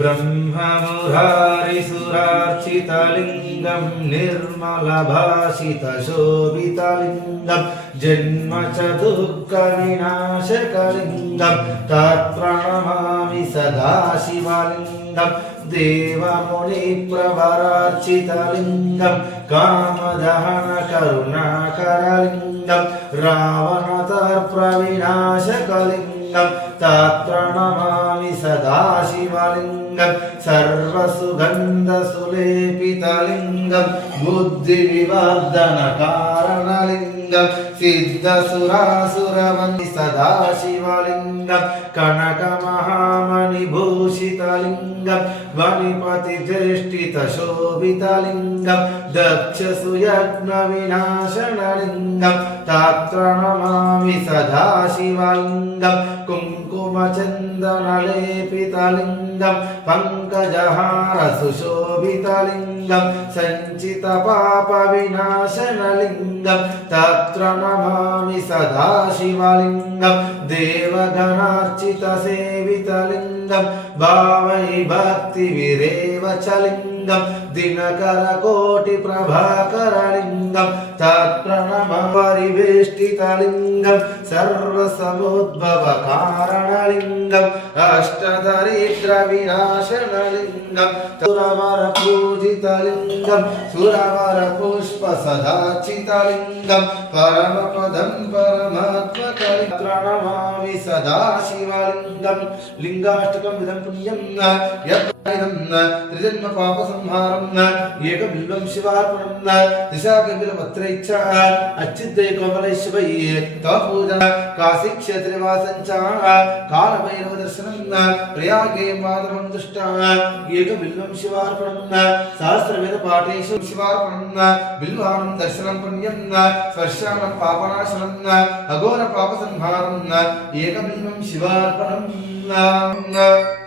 ब्रह्ममुरारिसुरार्चितलिङ्गं निर्मलभासितशोभितलिङ्गं जन्म च दुःखविनाशकलिङ्गं तत्प्रणमामि सदा शिवलिङ्गं देवमुनिप्रवरार्चितलिङ्गं कामदहनकरुणाकरलिङ्गं रावणतर्प्रविनाशकलिङ्गं తత్ప్రణమామి సదాశివలింగం సర్వసుగంధసులేపితలింగం బుద్ధివివర్ధన కారణలింగం సిద్ధసురాసురవని సదాశివలింగం కనకమహామణిభూషితలింగం వనిపతి జ్యేష్ఠిత శోభితలింగం దక్షసుయజ్ఞ వినాశనలింగం తత్ప్రణమామి సదాశివలింగం కుంకుమచందనలేపితలింగం పంకజహార సుశోభితలింగం సంచిత పాప వినాశనలింగం తత్ప్రణమామి సదాశివలింగం దేవగణార్చిత సేవితలింగం భావై భక్తి విరేవచలింగం దినకర కోటి ప్రభాకరలింగం తత్ప్రణమ పరివేష్టితలింగం సర్వసముద్భవ కారణలింగం అష్టదరిద్ర వినాశనలింగం సురవర పూజితలింగం సురవర పుష్ప సదాచితలింగం పరమపదం పరమాత్మకలింగం ప్రణమామి సదాశివలింగం లింగాష్టకం విధం పుణ్యం త్రిజన్మ పాప సంహారం ఏకబిల్వం శివార్పణం దిశాకవిలపత్రైచ్చ అచ్యుతే కోమలేశ్వై తవ పూజ కాశీ క్షేత్రవాసం చ కాలభైరవ దర్శనం ప్రయాగే మాధవం దృష్ట ఏకబిల్వం శివార్పణం సహస్రవేద పాఠేషు శివార్పణం బిల్వానం దర్శనం పుణ్యం స్పర్శానం పాపనాశనం అఘోర పాప సంహారం ఏకబిల్వం శివార్పణం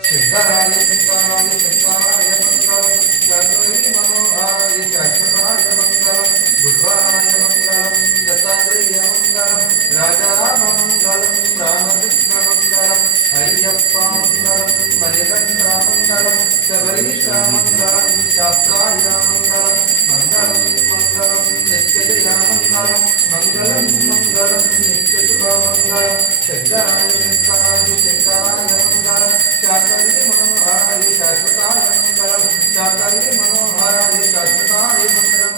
శంకరాయ శంకరాయ శంకరాయ మంగళం శాంతవై మనోహాయ శాశ్వతాయ మంగళం గురువాయ మంగళం దత్తాత్రేయ మంగళం రాజారామ మంగళం రామకృష్ణ మంగళం అయ్యప్ప మంగళం మణికంఠ మంగళం శబరీష మంగళం శాస్త్రాయ మంగళం మంగళం మంగళం నిత్యజయ మంగళం మంగళం మంగళం నిత్యశుభ మంగళం శంకరాయ శంకరాయ శంకరాయ మంగళం శాంతవై మనోహాయ శాశ్వతాయ మంగళం శాంతవై మనోహాయ శాశ్వతాయ మంగళం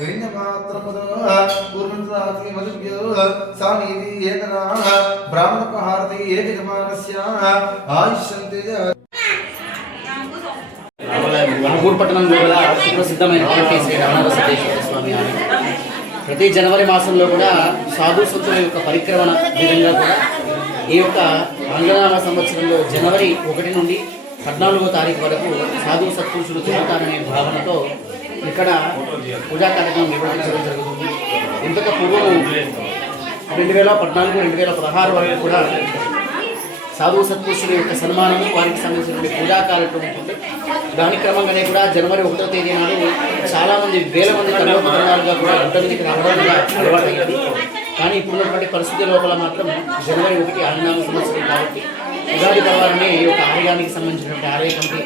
గైన్యమాత్రముదో పూర్ణంతాతి మధుభ్యో సామీది ఏకదా బ్రాహ్మణపహారతి ఏకజమానస్య ఆయుష్యంతే మణుగూరు పట్టణంలో కూడా సుప్రసిద్ధమైనటువంటి శ్రీ రమణ సిద్ధేశ్వర స్వామి ఆలయం ప్రతి జనవరి మాసంలో కూడా సాధు సంతుల యొక్క పరిక్రమణ విధంగా కూడా ఈ యొక్క ఆంగ్లనామ సంవత్సరంలో జనవరి 1 నుండి 14వ తారీఖు వరకు సాధు సత్పురుషులు తిరుగుతారనే భావనతో ఇక్కడ పూజా కార్యక్రమం నిర్వహించడం జరుగుతుంది. ఇంతకు పూర్వం 2014-2016 వరకు కూడా సాధు సత్పురుషుల యొక్క సన్మానము వారికి సంబంధించినటువంటి పూజా కార్యక్రమం ఉంటుంది. దాని క్రమంగానే కూడా జనవరి 1వ తేదీ నాడు చాలామంది వేల మంది తండోపతండాలుగా కూడా ఇంటర్వ్యూకి రావడం అలవాటైంది. కానీ ఇప్పుడున్నటువంటి పరిస్థితి లోపల మాత్రం జనవరి 1 ఆంగ్లనామ సంవత్సరం కాబట్టి ఉగాది పర్వాలనే ఈ యొక్క ఆలయానికి సంబంధించినటువంటి ఆలయ కమిటీ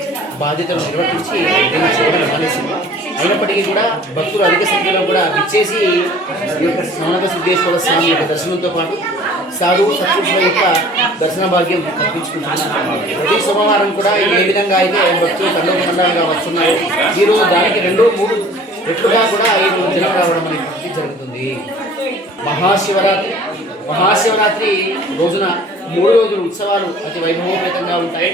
బాధ్యతలు నిర్వర్తించి దీన్ని చేయడం మానేసింది. అయినప్పటికీ కూడా భక్తులు అధిక సంఖ్యలో కూడా విచ్చేసి ఈ యొక్క రమణ సిద్ధేశ్వర స్వామి యొక్క దర్శనంతో పాటు సాధువు సత్పురుషుల యొక్క దర్శన భాగ్యం కల్పించుకుంటున్నారు. ప్రతి సోమవారం కూడా ఏ విధంగా అయితే భక్తులు తండోపతండాలుగా వస్తున్నారో ఈరోజు దానికి 2-3 రెట్లుగా కూడా ఈరోజు జనం రావడం అనేది జరుగుతుంది. మహాశివరాత్రి రోజున 3 రోజులు ఉత్సవాలు అతి వైభవోపేతంగా ఉంటాయి.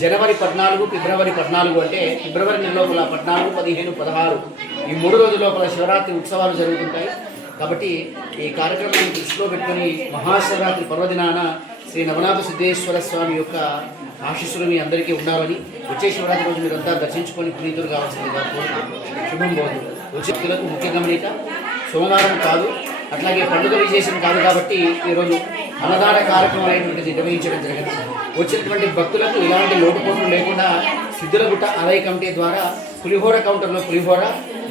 జనవరి 14, ఫిబ్రవరి 14 అంటే ఫిబ్రవరి నెల లోపల 14, 15, 16 ఈ 3 రోజుల లోపల శివరాత్రి ఉత్సవాలు జరుగుతుంటాయి. కాబట్టి ఈ కార్యక్రమాన్ని దృష్టిలో పెట్టుకుని మహాశివరాత్రి పర్వదినాన శ్రీ నవనాథ సిద్ధేశ్వర స్వామి యొక్క ఆశీస్సులు మీ అందరికీ ఉండాలని వచ్చే శివరాత్రి రోజు మీరంతా దర్శించుకొని పునీతులు కావాల్సిందిగా శుభం పోదు. వచ్చే వ్యక్తులకు ముఖ్య గమనిక సోమవారం కాదు, అట్లాగే పండుగ విశేషం కాదు కాబట్టి ఈరోజు అన్నదాన కార్యక్రమం అనేటువంటిది నిర్వహించడం జరిగింది. వచ్చినటువంటి భక్తులకు ఎలాంటి లోటుపోట్లు లేకుండా సిద్ధులగుట్ట ఆలయ కమిటీ ద్వారా పులిహోర కౌంటర్లో పులిహోర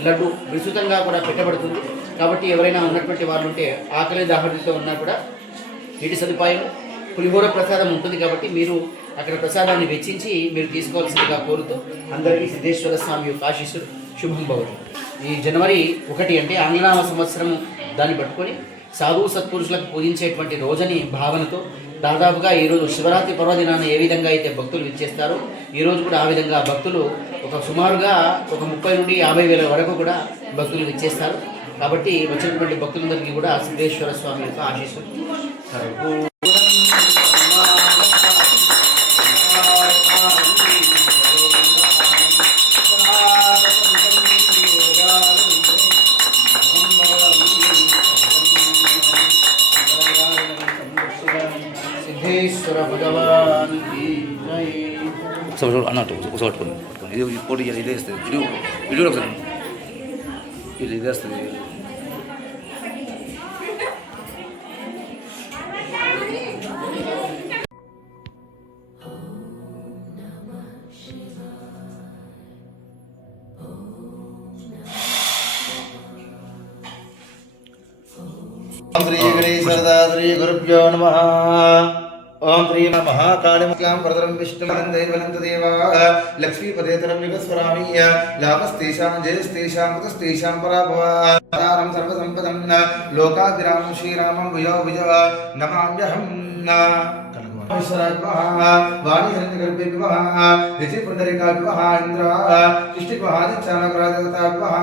లడ్డు విస్తృతంగా కూడా పెట్టబడుతుంది. కాబట్టి ఎవరైనా ఉన్నటువంటి వాళ్ళు ఉంటే ఆకలి దాహంతో ఉన్నా కూడా నీటి సదుపాయం పులిహోర ప్రసాదం ఉంటుంది. కాబట్టి మీరు అక్కడ ప్రసాదాన్ని వెచ్చించి మీరు తీసుకోవాల్సిందిగా కోరుతూ అందరికీ సిద్ధేశ్వర స్వామి యొక్క ఆశీస్సులు శుభం భవతి. ఈ జనవరి 1 అంటే ఆంగ్లనామ సంవత్సరం దాన్ని పట్టుకొని సాధు సత్పురుషులకు పూజించేటువంటి రోజని భావనతో దాదాపుగా ఈరోజు శివరాత్రి పర్వదినాన్ని ఏ విధంగా అయితే భక్తులు విచ్చేస్తారో ఈరోజు కూడా ఆ విధంగా భక్తులు సుమారుగా 30 నుండి 50 వేల వరకు కూడా భక్తులు విచ్చేస్తారు. కాబట్టి వచ్చినటువంటి భక్తులందరికీ కూడా సిద్ధేశ్వర స్వామి యొక్క ఆశీస్సులు. వెంకటేశ్వర భగవానికి జై. అన్నట్టు ఒకసారి పట్టుకోండి ఇది పోటీ చేయాలి. ఇదే వస్తుంది వీడియో ఒకసారి ఇదే వస్తుంది. ఓం శ్రీ గణేశ్వరదాశ్రీ గురుభ్యో నమః. ఓం శ్రీ మహాకాళిముఖ్యాం వరదరం విష్ణుమనందైవనంతదేవా లక్ష్మీపదేతరం వివస్వరామి లాభస్తేషాం జయస్తేషాం కుతస్తేషాం పరాభవారం సర్వసంపదం లోకాభిరామం శ్రీరామం భుజో భుజ నమామ్యహం. వాణి హిరణ్యగర్భే వివహ రిచి పుండరికా వివహ ఇంద్ర ఇష్టిగ్వహాదిచ్చానగరాదేవతా వివహ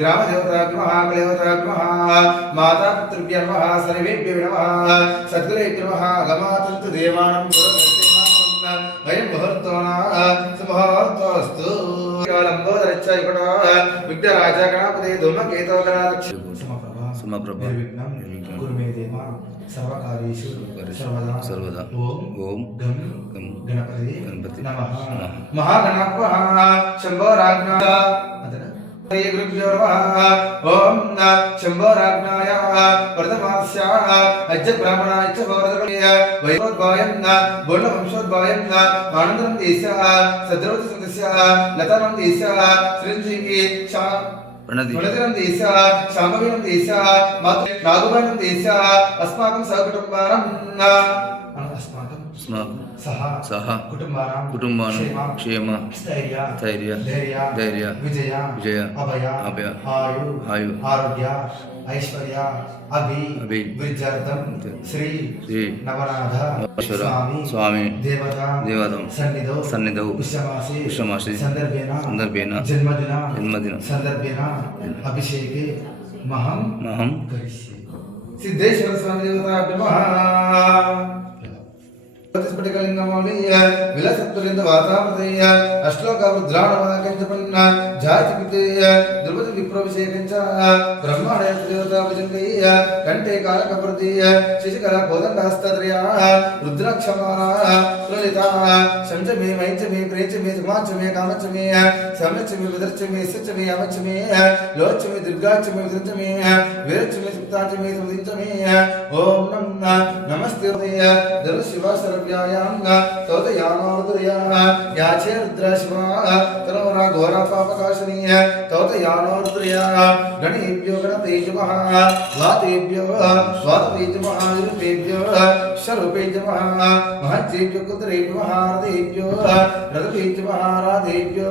గ్రామదేవతా వివహ కళేవతా వివహ మాతా పితృభ్య వివహ సర్వేభ్య వివహ సద్గురేభ్య వివహ గమాతంతు దేవానం వయం ముహూర్తోనా సుముహూర్తోస్తు. లంబోదరచ్చయుడ విఘ్నరాజ గణపతి ధూమకేతో గణాక్ష సమప్రభ గురుమే దేవ సర్వకార్యేషు సర్వదా ఓం గం గణపతి నమః. మహాగణాత్మః శంభోరాజ్ఞాయ శ్రీ గురుభ్యో నమః. ఓం శంభోరాజ్ఞాయ వరదమాస్య అజ్జ బ్రాహ్మణాయ చ వరదకల్య వైభోద్భాయం బోళవంశోద్భాయం ఆనందం దేశ సద్రవతి సందస్య లతానం దేశ శ్రీజీవి ప్రణతిరం దేశ శాంభవీనం దేశ నాగుబాణం దేశ అస్మాకం సహకుటుంబానం సహ కుటుంబానం క్షేమ స్థైర్య ధైర్య విజయ అభయ ఆయు ఆరోగ్య ఐశ్వర్య అభివృద్ధ్యర్థం శ్రీ నవనాథ స్వామి దేవతం సన్నిధౌ పుష్యమాసి సందర్భేన జన్మదిన సందర్భేన అభిషేకే మహం కరిష్యే. సిద్ధేశ్వర స్వామి దేవతాభ్యో స్ఫటికలింగమౌళీయ విలసత్తులింద వాతావృతయ్య అశ్లోక రుద్రాణవాకంచపన్న జాతిపితేయ ద్రుపది విప్రవిషేకంచ బ్రహ్మాణయ దేవతాభుజంగయ్య కంఠే కాలకపృతీయ శశికళ కోదండహస్తత్రయ రుద్రాక్షమాల సులలిత శంచమే మైంచమే ప్రేంచమే సుమాంచమే కామచమే సమచమే విదర్చమే సచమే అమచమే లోచమే దుర్గాచమే విదృంచమే వీరచమే సుప్తాచమే సుదించమే. ఓం నమస్తే ధరు శివ యాచే రుద్ర శివ తనోరా ఘోర పాపకాశనీయ తౌతయానోరుద్రయ గణేభ్యో గణపేజ వాతేభ్యో వాతపేజ రూపేభ్యో స్వరూపేజ మహజ్జేభ్యో కుద్రేభ్యో రథేభ్యో రథపేజ రాధేభ్యో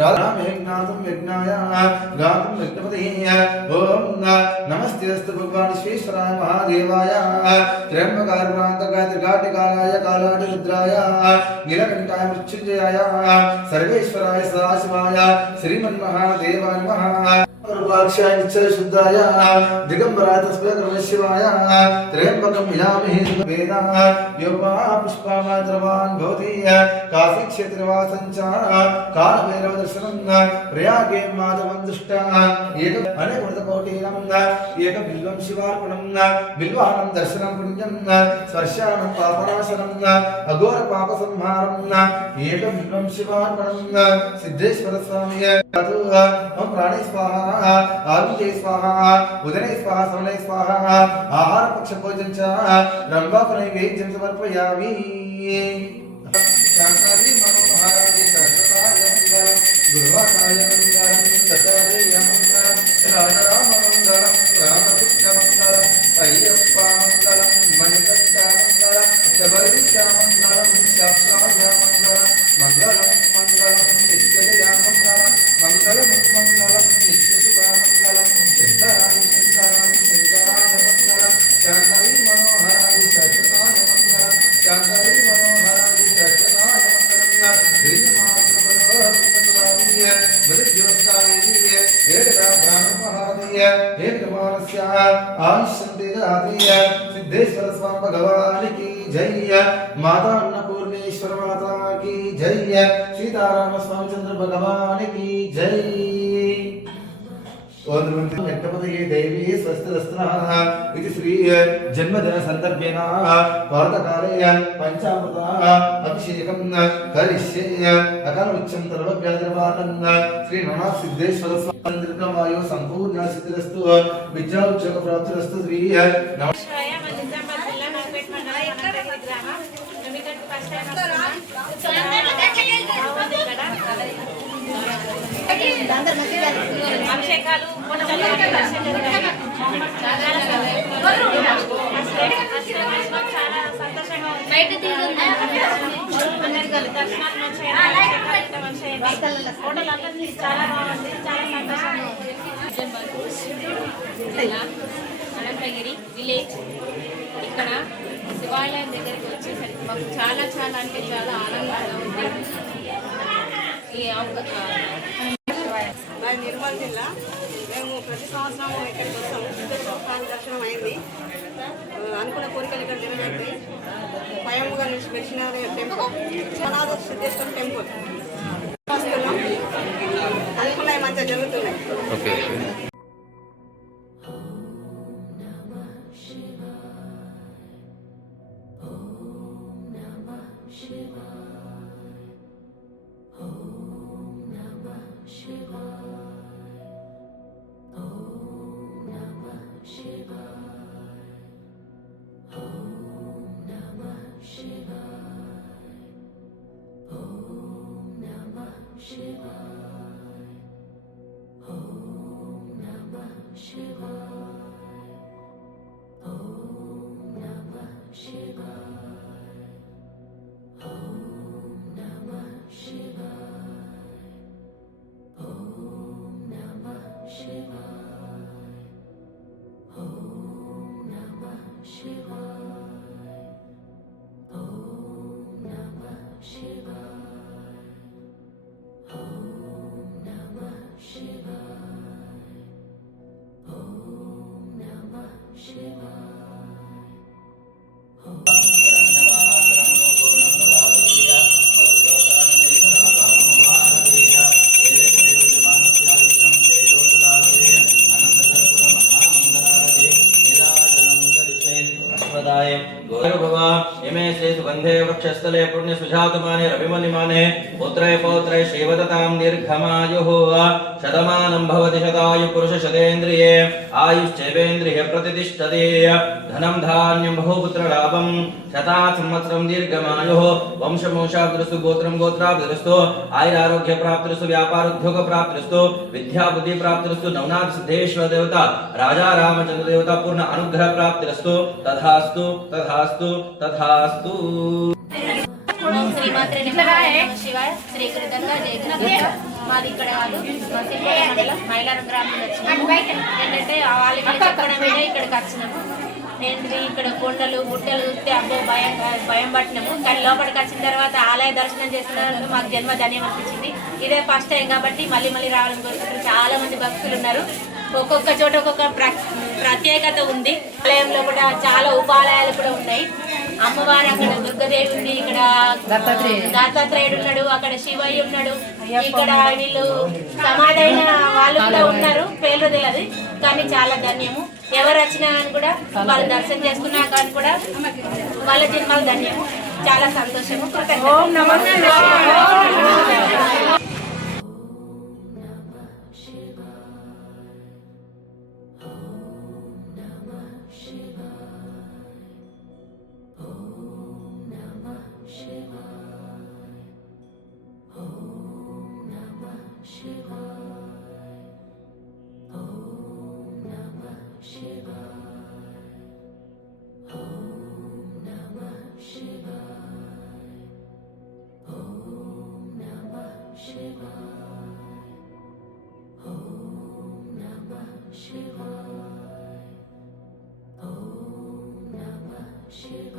రాధామేఘ్నాథం యజ్ఞాయ గాతుం విష్ణుపతే. ఓం నమస్తేస్తు భగవాన్ విశ్వేశ్వరాయ మహాదేవాయ త్ర్యంబకారుణాంతకాయ త్రిఘాటికాలాయ కాలాటి రుద్రాయ నీలకంఠాయ మృత్యుంజయాయ సర్వేశ్వరాయ సదాశివాయ శ్రీమన్మహాదేవాయ నమః. రూపాక్షాయ నిత్యశుద్ధాయ దిగంబరాయ తస్మై నమఃశివాయ త్రయంబకం యామహే సువేద యోపా పుష్పమాత్రవాన్ భవతి కాశీక్షేత్రవాసం చ కాలభైరవ దర్శనం ప్రయాగే మాధవం దృష్టా ఏక అనేకృతకోటీనం ఏక బిల్వం శివార్పణం బిల్వానం దర్శనం పుణ్యం స్పర్శానం పాపనాశనం అఘోర పాప సంహారం ఏక బిల్వం శివార్పణం. సిద్ధేశ్వర స్వామి ఓం ప్రాణే స్వాహ ఆరుణ్యై స్వాహ ఉదనే స్వాహ సమనే స్వాహ ఆహార పక్ష భోజనం చ రంభాఫ నైవేద్యం సమర్పయామి. శాంతాది మనోహరాది శాశ్వతాయ మంగళం గురువాకాయ మంగళం దత్తాత్రేయ మంగళం రాజరామ మంగళం రామకృష్ణ మంగళం అయ్యప్ప మంగళం మణికంఠ మంగళం శబరీశ మంగళం శాస్త్రాయ మంగళం మంగళం మంగళం నిత్యజయ మంగళం మంగళం మంగళం నిత్యశుభ మంగళం శంకరాయ శంకరాయ శంకరాయ మంగళం శాంతరీ మనోహరాయ శాశ్వతాయ మంగళం శాంతరీ మనోహరాయ శాశ్వతాయ మంగళం. సిద్ధేశ్వర స్వామి భగవానికి జయ. మాతా అన్నపూర్ణేశ్వర మాతాకి జయ. సీతారామ స్వామి చంద్ర భగవానికి జై. ఓం ధ్రువంతి యట్టపదయే దేవీ స్వస్తిరస్త్రాః ఇది శ్రీ జన్మదిన సందర్భేన పాతకాలే పంచామృత అభిషేకం కరిష్యే అకాల ఉచ్చం సర్వవ్యాధినివారణం శ్రీ నవనాథ సిద్ధేశ్వర స్వామి దీర్ఘమాయు సంపూర్ణ సిద్ధిరస్తు విద్యా ఉద్యోగ ప్రాప్తిరస్తు శ్రీ నవ అభిషేకాలు చాలా సంతోషంగా దర్శనాలు హోటల్ అన్నీ చాలా బాగుంది, చాలా సంతోషంగా అనంతగిరి విలేజ్. ఇక్కడ శివాలయం దగ్గరికి వచ్చేసరికి మాకు చాలా చాలా అంటే చాలా ఆనందంగా ఉంది. ఈ నిర్మల్ జిల్లా మేము ప్రతి సంవత్సరం ఇక్కడికి వస్తాము. స్వామి దర్శనం అయింది, అనుకున్న కోరికలు ఇక్కడ నెరవేరుతాయి. స్వయంగా నుంచి వెలిసిన టెంపుల్ అనాథ సిద్ధేశ్వర టెంపుల్ వస్తున్నాం, అనుకున్నవి మంచిగా జరుగుతున్నాయి. ఓకే इमे श्री सुगंधे वृक्षस्थले पुण्य सुजातमाने रविमनिमाने पुत्रे पौत्रे श्रीवदतां दीर्घमायुः शतमानं भवति शतायु पुरुष शतेन्द्रिये आयुश्चैवेन्द्रिये प्रतिष्ठते धनं धान्यं बहुपुत्र लाभं शतात् संवत्सरं दीर्घमायुः वंशमोक्षाभिस्तु गोत्रं गोत्राभिस्तु आयुरारोग्य प्राप्तिरस्तु व्यापारोद्योग प्राप्तिरस्तु विद्या बुद्धि प्राप्तिरस्तु नवनाथ सिद्धेश्वर देवता राजा रामचंद्र देवता पूर्ण अनुग्रह प्राप्तिरस्तु तथास्तु तथास्तु तथास्तु। శ్రీమాత్రే శివాయ శ్రీ కృతంగా జయకృత మాది ఇక్కడ కాదు మైలారం గ్రామం వచ్చినాము. ఏంటంటే వాళ్ళు చెప్పడం మీద ఇక్కడికి వచ్చినాము. ఏంటి ఇక్కడ కొండలు గుట్టలు చూస్తే అబ్బో భయం పట్టినాము. కానీ లోపలికి వచ్చిన తర్వాత ఆలయ దర్శనం చేసినందుకు మాకు జన్మ ధన్యం అనిపించింది. ఇదే ఫస్ట్ టైం కాబట్టి మళ్ళీ మళ్ళీ రావాలని కోరుకుంటారు. చాలా మంది భక్తులు ఉన్నారు. ఒక్కొక్క చోట ఒక్కొక్క ప్రత్యేకత ఉంది. ఆలయంలో కూడా చాలా ఉపాలయాలు కూడా ఉన్నాయి. అమ్మవారు అక్కడ దుర్గదేవి ఉంది, ఇక్కడ దత్తాత్రేయుడు ఉన్నాడు, అక్కడ శివయ్య ఉన్నాడు, ఇక్కడ వీళ్ళు సమాధైన వాళ్ళు కూడా ఉన్నారు. పేర్లు తెలియదు కానీ చాలా ధన్యము. ఎవరు వచ్చినా అని కూడా వాళ్ళు దర్శనం చేసుకున్నా కానీ కూడా వాళ్ళ జన్మలు ధన్యము. చాలా సంతోషము. Shiva.